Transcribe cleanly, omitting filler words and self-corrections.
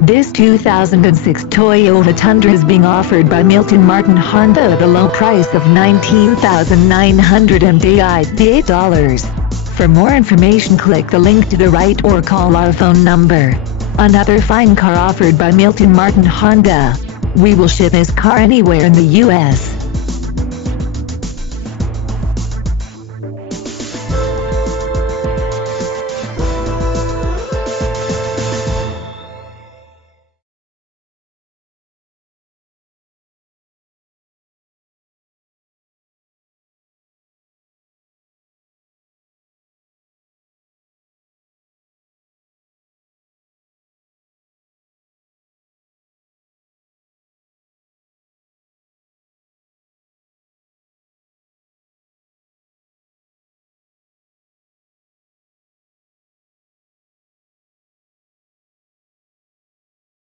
This 2006 Toyota Tundra is being offered by Milton Martin Honda at a low price of $19,988. For more information, click the link to the right or call our phone number. Another fine car offered by Milton Martin Honda. We will ship this car anywhere in the U.S.